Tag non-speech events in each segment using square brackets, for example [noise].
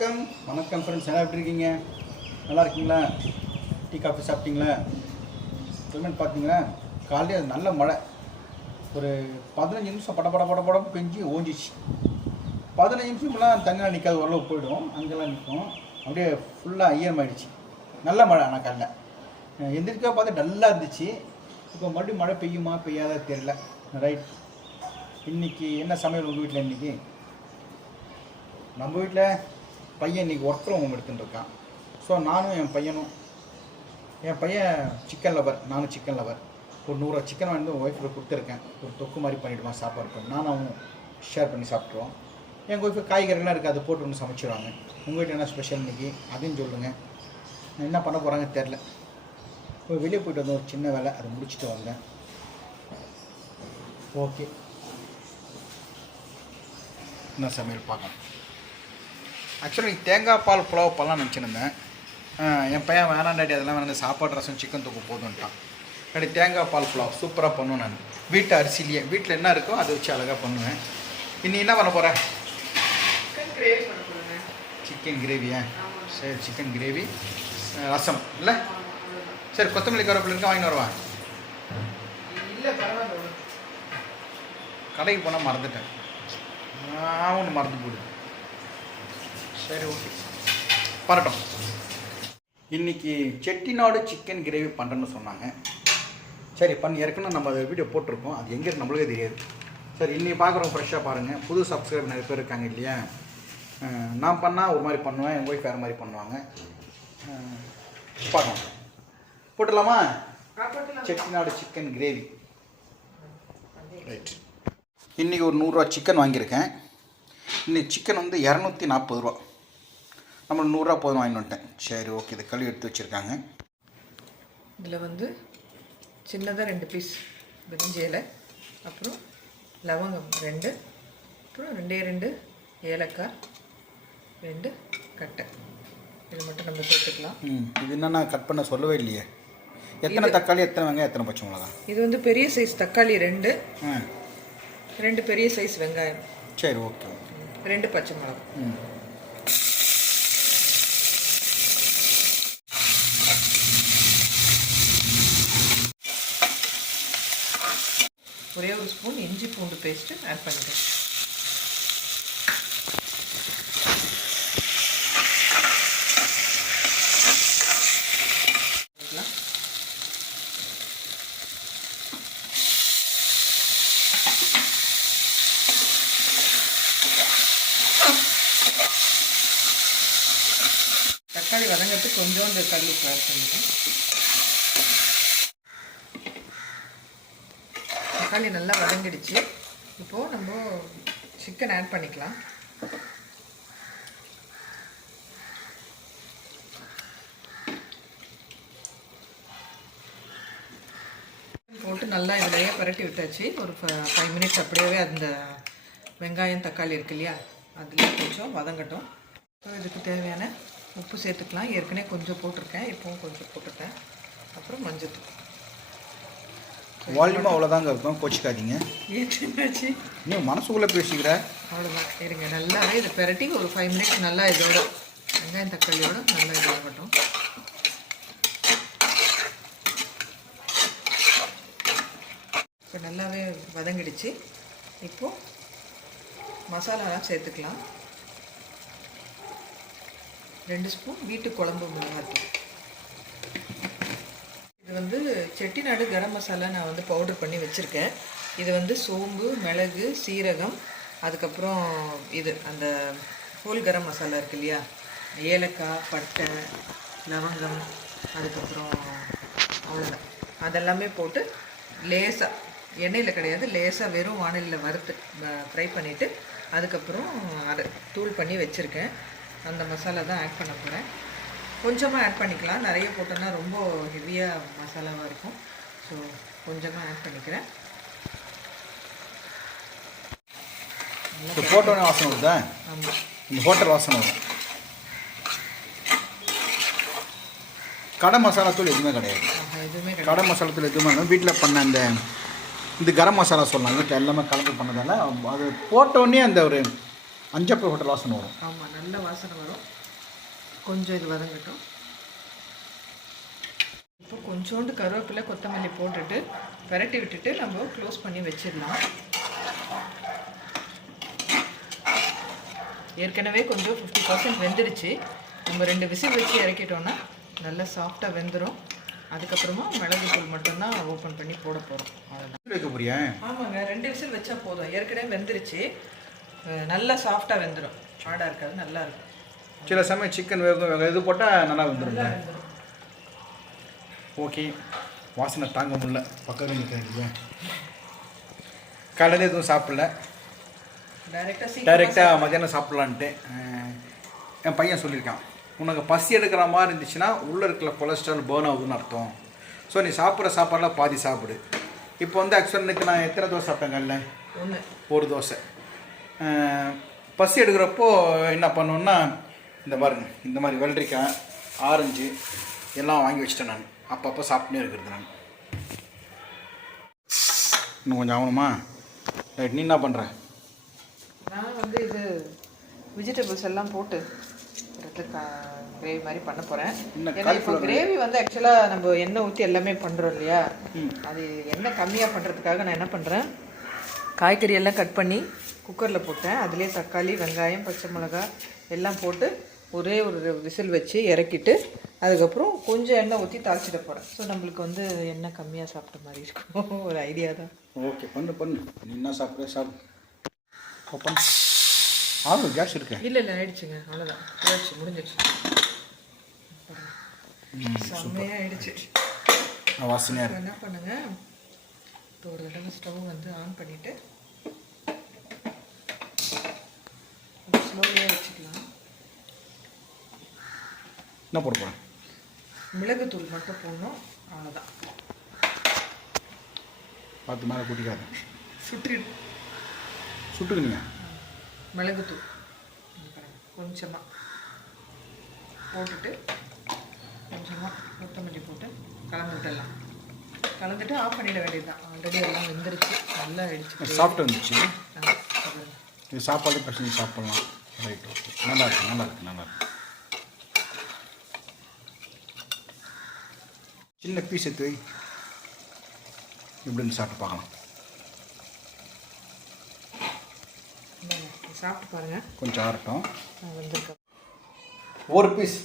வணக்கம். வணக்கம் ஃப்ரெண்ட்ஸ் எல்லாம் எப்படி இருக்கீங்க? நல்லா இருக்கீங்களா? டீ காஃபி சாப்பிட்டீங்களா? கிளைமேட் பார்த்தீங்கன்னா காலையில் அது நல்ல மழை. ஒரு பதினஞ்சு நிமிஷம் பட பட பட படம் பெஞ்சு ஓஞ்சிச்சு பதினஞ்சு நிமிஷம்லாம் தண்ணியில் நிற்காது ஓரளவு போயிடும். அங்கெல்லாம் நிற்கும். அப்படியே ஃபுல்லாக ஈரமாயிடுச்சு நல்ல மழை ஆனால் காலைல. எந்திரிக்கா பார்த்து டல்லாக இருந்துச்சு. இப்போ மறுபடியும் மழை பெய்யுமா பெய்யாதா தெரியல. ரைட் இன்னைக்கு என்ன சமையல் உங்கள் வீட்டில் இன்னைக்கு? நம்ம வீட்டில் பையன் இன்றைக்கி ஒர்க் ஃப்ரம் ஹோம் எடுத்துட்டுருக்கான். ஸோ நானும் என் பையனும் என் பையன் சிக்கன் லவர் நானும் சிக்கன் லவர் ஒரு நூறு சிக்கன் வாங்கி ஒய்ஃபில் கொடுத்துருக்கேன். ஒரு தொக்கு மாதிரி பண்ணிவிடுவான் சாப்பாடு பண்ணி. நானும் அவனும் ஷேர் பண்ணி சாப்பிட்ருவோம் எங்கள் ஒய்ஃபு காய்கறிலாம் இருக்குது அதை போட்டு ஒன்று சமைச்சிடுவாங்க உங்கள் வீட்டில் என்ன ஸ்பெஷல் இன்னைக்கு? அதையும் சொல்லுங்கள் நான் என்ன பண்ண போகிறாங்க தெரில இப்போ வெளியே போயிட்டு வந்தோம் ஒரு சின்ன வேலை. அதை முடிச்சுட்டு வந்தேன். ஓகே என்ன சமையல் பார்க்கலாம். ஆக்சுவலாக நீ தேங்காய் பால் புலாவ் பண்ணலாம் நினச்சிருந்தேன். என் பையன் வேணாம் டாடி அதெல்லாம் வேணாம் சாப்பாடு ரசம் சிக்கன் தூக்கு போதுன்ட்டான் டாடி தேங்காய் பால் புலாவ் சூப்பராக பண்ணுவேன் நான். வீட்டு அரிசிலேயே வீட்டில் என்ன இருக்கோ அதை வச்சு அழகாக பண்ணுவேன். இன்னி என்ன பண்ண போகிறேன் சிக்கன் கிரேவியா. சரி சிக்கன் கிரேவி ரசம் இல்லை. சரி கொத்தமல்லி கருவேப்பிலை இருக்கா வாங்கிட்டு வருவா? இல்ல. கடைக்கு போனால் மறந்துட்டேன். நான் ஒன்று மறந்து போடுது சரி ஓகே பரட்டும் இன்னைக்கு செட்டிநாடு சிக்கன் கிரேவி பண்ணுறேன்னு சொன்னாங்க. சரி பண்ணி ஏற்கனவே நம்ம அதை வீடியோ போட்டிருக்கோம். அது எங்கே நம்மளுக்கே தெரியாது. சரி இன்னைக்கு பார்க்குறோம் ஃப்ரெஷ்ஷாக பாருங்கள் புது சப்ஸ்கிரைபர் நிறைய பேர் இருக்காங்க இல்லையா? நான் பண்ணால் ஒரு மாதிரி பண்ணுவேன் என் ஒய்ஃப் வேறு மாதிரி பண்ணுவாங்க. பார்க்கலாம். போட்டுடலாமா? செட்டிநாடு சிக்கன் கிரேவி ரைட் இன்றைக்கி ஒரு நூறுரூவா சிக்கன் வாங்கியிருக்கேன். இன்னைக்கு சிக்கன் வந்து இரநூத்தி நாற்பது ரூபா. நம்ம நூறுரூவா போதும் வாங்கிட்டு வந்துட்டேன். சரி ஓகே இதை கழுவி எடுத்து வச்சுருக்காங்க. இதில் வந்து சின்னதாக ரெண்டு பீஸ் பிரிஞ்சி இலை அப்புறம் லவங்கம் ரெண்டு அப்புறம் ரெண்டே ரெண்டு ஏலக்காய் ரெண்டு கட்டை. இது மட்டும் நம்ம சேர்த்துக்கலாம். ம் இது என்னென்ன கட் பண்ண சொல்லவே இல்லையே. எத்தனை தக்காளி எத்தனை வெங்காயம் எத்தனை பச்சை மிளகா இது வந்து பெரிய சைஸ் தக்காளி ரெண்டு ஆ. ரெண்டு பெரிய சைஸ் வெங்காயம். சரி ஓகே ரெண்டு பச்சை மிளகாய். ம். ஒரே ஒரு ஸ்பூன் இஞ்சி பூண்டு பேஸ்ட்டு ஆட் பண்ணிக்கிறேன் தக்காளி வதங்கிறதுக்கு கொஞ்சம் இந்த கல் ஆட் பண்ணிக்கிறேன் தக்காளி நல்லா வதங்கிடுச்சு. இப்போது நம்ம சிக்கன் ஆட் பண்ணிக்கலாம். போட்டு நல்லா இதிலையே பரட்டி விட்டாச்சு. ஒரு ஃபைவ் மினிட்ஸ் அப்படியே அந்த வெங்காயம் தக்காளி இருக்கு இல்லையா? அதில் கொஞ்சம் வதங்கட்டும். ஸோ இதுக்கு தேவையான உப்பு சேர்த்துக்கலாம். ஏற்கனவே கொஞ்சம் போட்டிருக்கேன். இப்போவும் கொஞ்சம் போட்டுட்டேன். அப்புறம் மஞ்சள் தூள் வால்யூம் அவ்வளோதாங்க இருக்கும். கோச்சிக்காதீங்க. ஏற்றுனாச்சு நீ மனசுக்குள்ளே பேசிக்கிற. அவ்வளோதான் இருங்க நல்லாவே இதை பெரட்டி ஒரு ஃபைவ் மினிட்ஸ் நல்லா இதோட வெங்காயம் தக்காளியோட நல்லா இதாகட்டும் இப்போ நல்லாவே வதங்கிடுச்சு. இப்போது மசாலாலாம் சேர்த்துக்கலாம். ரெண்டு ஸ்பூன் வீட்டு குழம்பு மிளகாத்தூள். இது வந்து செட்டிநாடு கரம் மசாலா நான் வந்து பவுடர் பண்ணி வச்சுருக்கேன். இது வந்து சோம்பு மிளகு சீரகம் அதுக்கப்புறம் இது அந்த ஹோல் கரம் மசாலா இருக்கு இல்லையா? ஏலக்காய் பட்டை லவங்கம் அதுக்கப்புறம் அவ்வளோதான் அதெல்லாமே போட்டு லேசாக எண்ணெயில் கிடையாது லேசாக வெறும் வானிலையில் வறுத்து ஃப்ரை பண்ணிவிட்டு அதுக்கப்புறம் அதை தூள் பண்ணி வச்சுருக்கேன். அந்த மசாலா தான் ஆட் பண்ண போகிறேன் கொஞ்சமாக ஆட் பண்ணிக்கலாம். நிறைய போட்டோன்னா ரொம்ப ஹெவியாக மசாலாவாக இருக்கும். ஸோ கொஞ்சமாக ஆட் பண்ணிக்கிறேன். போட்டோன்னே வாசனை வருதா? ஆமாம் இந்த ஹோட்டல் வாசனை வரும். கடை மசாலா தூள் எதுவுமே கிடையாது. எதுவுமே கடை மசாலா தூள் எதுவுமே இல்லை. வீட்டில் பண்ண அந்த இந்த கரம் மசாலா சொல்லலாம். வீட்டில் எல்லாமே கலந்து பண்ணதால அது போட்ட உடனே அந்த ஒரு அஞ்சப்பர் ஹோட்டல் வாசனை வரும். ஆமாம் நல்ல வாசனை வரும். கொஞ்சம் இது வதங்கட்டும். இப்போ கொஞ்சோண்டு கருவேப்பிலை கொத்தமல்லி போட்டுட்டு பிரட்டி விட்டுட்டு நம்ம க்ளோஸ் பண்ணி வச்சிடலாம். ஏற்கனவே கொஞ்சம் ஃபிஃப்டி பர்சன்ட் வெந்துடுச்சு. நம்ம ரெண்டு விசில் வச்சு இறக்கிட்டோன்னா நல்லா சாஃப்டாக வெந்துடும் அதுக்கப்புறமா மிளகுத்தூள் மட்டும்தான் ஓப்பன் பண்ணி போட போகிறோம் அவ்வளோதான் வைக்க ஆமாங்க ரெண்டு விசில் வச்சா போதும். ஏற்கனவே வெந்துருச்சு. நல்லா சாஃப்டாக வெந்துடும் ஆடாக இருக்காது நல்லா இருக்கும். சில சமயம் சிக்கன் வேக வேக இது போட்டால் நல்லா வெந்துடும் ஓகே வாசனை தாங்க முடியல. பக்கத்தில் நிற்கிறீங்க காலையில் எதுவும் சாப்பிடல? டைரெக்டாக மத்தியானம் சாப்பிட்லான்ட்டு. என் பையன் சொல்லியிருக்கான். உனக்கு பசி எடுக்கிற மாதிரி இருந்துச்சுன்னா உள்ளே இருக்கிற கொலஸ்ட்ரால் பேர்ன் ஆகுதுன்னு அர்த்தம். ஸோ நீ சாப்பிட்ற சாப்பாடில் பாதி சாப்பிடு. இப்போ வந்து ஆக்சுவலாக இன்னைக்கு நான் எத்தனை தோசை சாப்பிட்டேங்கல்ல ஒரு தோசை. பசி எடுக்கிறப்போ என்ன பண்ணுவேன்னா இந்த மாதிரி இந்த மாதிரி வெள்ளரிக்காய் ஆரஞ்சு எல்லாம் வாங்கி வச்சிட்டேன் நான். அப்பப்போ சாப்பிட்டுனே இருக்கிறது நான். இன்னும் கொஞ்சம் ஆகணுமா? ரைட் நீ என்ன பண்ணுற நான் வந்து இது வெஜிடபிள்ஸ் எல்லாம் போட்டு கிரேவி மாதிரி பண்ண போகிறேன் ஏன்னா இப்போ கிரேவி வந்து ஆக்சுவலாக நம்ம எண்ணெய் ஊற்றி எல்லாமே பண்ணுறோம் இல்லையா. அது எண்ணெய் கம்மியாக பண்ணுறதுக்காக நான் என்ன பண்ணுறேன் காய்கறி எல்லாம் கட் பண்ணி குக்கரில் போட்டேன். அதுலேயே தக்காளி வெங்காயம் பச்சை மிளகாய் எல்லாம் போட்டு ஒரே ஒரு விசில் வச்சு இறக்கிட்டு அதுக்கப்புறம் கொஞ்சம் எண்ணெய் ஊற்றி தாளிச்சிட போகிறேன் ஸோ நம்மளுக்கு வந்து எண்ணெய் கம்மியாக சாப்பிட்ட மாதிரி இருக்கும். [laughs] ஒரு ஐடியா தான். ஓகே பண்ணு பண்ணு. நீ என்ன சாப்பிட்ற? சாப்பிடு. ஆகும் கேஸ் இருக்கு. இல்லை இல்லை ஆயிடுச்சுங்க. அவ்வளோதான் ஆயிடுச்சு முடிஞ்சிடுச்சு செம்மையாக ஆயிடுச்சு. வாசனையாக என்ன பண்ணுங்க? இப்போ ஒரு தடவை ஸ்டவ் வந்து ஆன் பண்ணிவிட்டு என்ன போட போகிறேன் மிளகுத்தூள் மட்டும் போடணும். அவ்வளோதான் பார்த்து மேலே கூட்டிக்காத. சுற்றி சுட்டுக்குனீங்க மிளகுத்தூள். இங்க பாருங்க, கொஞ்சமா. போட்டுட்டு கொஞ்சமாக கொத்தமல்லி போட்டு கலந்து விட்டுடலாம். கலந்துட்டு ஆஃப் பண்ணிட வேண்டியதுதான். ஆல்ரெடி எல்லாம் வெந்துருச்சு. நல்லா ஆயிடுச்சு சாப்பிட்டு பாருங்க. இது சாப்பாடு பிரச்சனை சாப்பிடலாம் ரைட் ஓகே நல்லா இருக்கு நல்லா இருக்கு நல்லா இருக்கு. சின்ன பீஸ் எடுத்து வை இப்படின்னு சாப்பிட்டு பார்க்கலாம் சாப்பிட்டு பாருங்க. கொஞ்சம் ஆறட்டும் ஒரு பீஸ்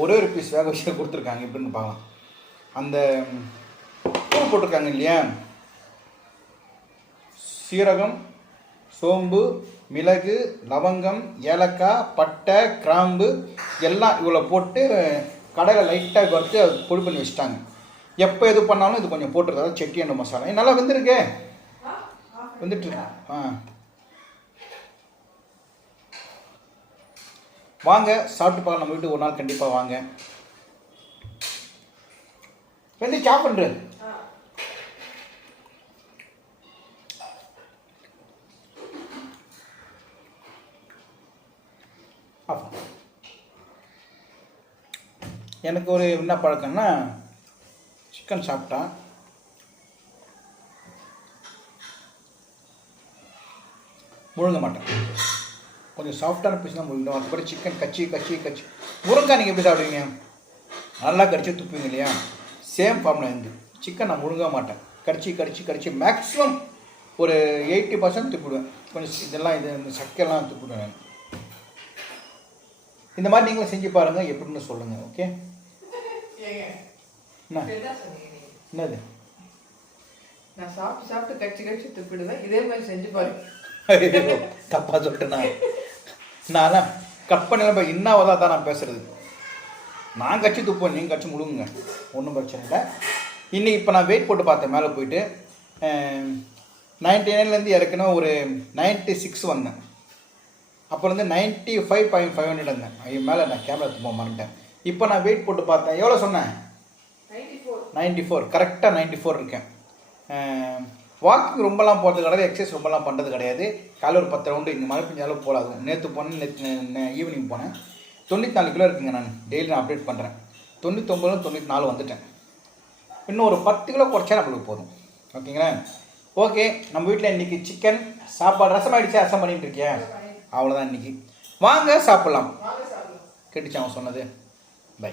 ஒரே ஒரு பீஸ் வேக வச்சு கொடுத்துருக்காங்க எப்படின்னு பார்க்கலாம். அந்த தூள் போட்டிருக்காங்க இல்லையா? சீரகம் சோம்பு மிளகு லவங்கம் ஏலக்காய் பட்டை கிராம்பு எல்லாம் இவ்வளோ போட்டு கடையில் லைட்டாக வறுத்து அது பொடி பண்ணி வச்சுட்டாங்க. எப்போ எது பண்ணாலும் இது கொஞ்சம் போட்டுருக்காது செட்டி எண்ணெய் மசாலா. நல்லா வெந்திருக்கே. வந்துட்டு ஆ. வாங்க சாப்பிட்டு பார்க்க நம்ம வீட்டுக்கு ஒரு நாள் கண்டிப்பாக வாங்க. வந்து சாப்பிட்ரு எனக்கு ஒரு என்ன பழக்கம்னா சிக்கன் சாப்பிட்டா முழுங்க மாட்டேன். கொஞ்சம் சாஃப்டான பீஸ் தான் முழுங்கணும் அதுபடி சிக்கன் கச்சி கச்சி கச்சி. முருங்காய் நீங்கள் எப்படி சாப்பிடுவீங்க? நல்லா கடிச்சு துப்புவீங்க இல்லையா? சேம் ஃபார்மில் இருந்து சிக்கன் நான் முழுங்க மாட்டேன். கடிச்சு கடிச்சு கடிச்சு மேக்ஸிமம் ஒரு எயிட்டி பர்சன்ட் துப்பிடுவேன். கொஞ்சம் இதெல்லாம் இது இந்த சக்கையெல்லாம் துப்பிடுவேன் இந்த மாதிரி நீங்களும் செஞ்சு பாருங்கள் எப்படின்னு சொல்லுங்கள் ஓகே என்ன இதுதான் சொன்னீங்க நீங்க. என்னது? நான் சாப்பிட்டு சாப்பிட்டு கடிச்சு கடிச்சு துப்பிடுவேன். இதே மாதிரி செஞ்சு பாருங்க தப்பா சொல்லிட்டேனா நான்லாம் கட் பண்ணலாம் இப்போ இன்னாவதாக தான் நான் பேசுறது. நான் கட்சி துப்பேன் நீங்கள் கட்சி முழுங்குங்க. ஒன்றும் பிரச்சனை இல்லை. இன்னைக்கு இப்போ நான் வெயிட் போட்டு பார்த்தேன் மேலே போயிட்டு. நைன்டி நைன்லேருந்து ஏற்கனவே ஒரு நைன்ட்டி சிக்ஸ் வந்தேன் அப்புறம் ninety five point five hundred இருந்தேன் மேலே நான் கேமரா துப்ப மாட்டேன் இப்போ நான் வெயிட் போட்டு பார்த்தேன். எவ்வளோ சொன்னேன்? நைன்ட்டி ஃபோர் கரெக்டாக நைன்ட்டி ஃபோர் இருக்கேன் வாக்கிங் ரொம்பலாம் போகிறது கிடையாது எக்ஸசைஸ் ரொம்பலாம் பண்ணுறது கிடையாது. காலைல ஒரு பத்து ரவுண்டு இங்கே மழை பெஞ்சாலும் போகாது. நேற்று போனேன் நேற்று ஈவினிங் போனேன். தொண்ணூற்றி நாலு கிலோ இருக்குங்க நான். டெய்லி நான் அப்டேட் பண்ணுறேன் தொண்ணூத்தொம்பது தொண்ணூற்றி நாலு வந்துட்டேன். இன்னும் ஒரு பத்து கிலோ குறைச்சா நம்மளுக்கு போதும். ஓகேங்களா? ஓகே நம்ம வீட்டில் இன்றைக்கி சிக்கன் சாப்பாடு ரசம் ஆகிடுச்சா ரசம் பண்ணிட்டு இருக்கியா அவ்வளோதான் இன்னைக்கு. வாங்க சாப்பிட்லாம். கேட்டுச்சு அவன் சொன்னது. 没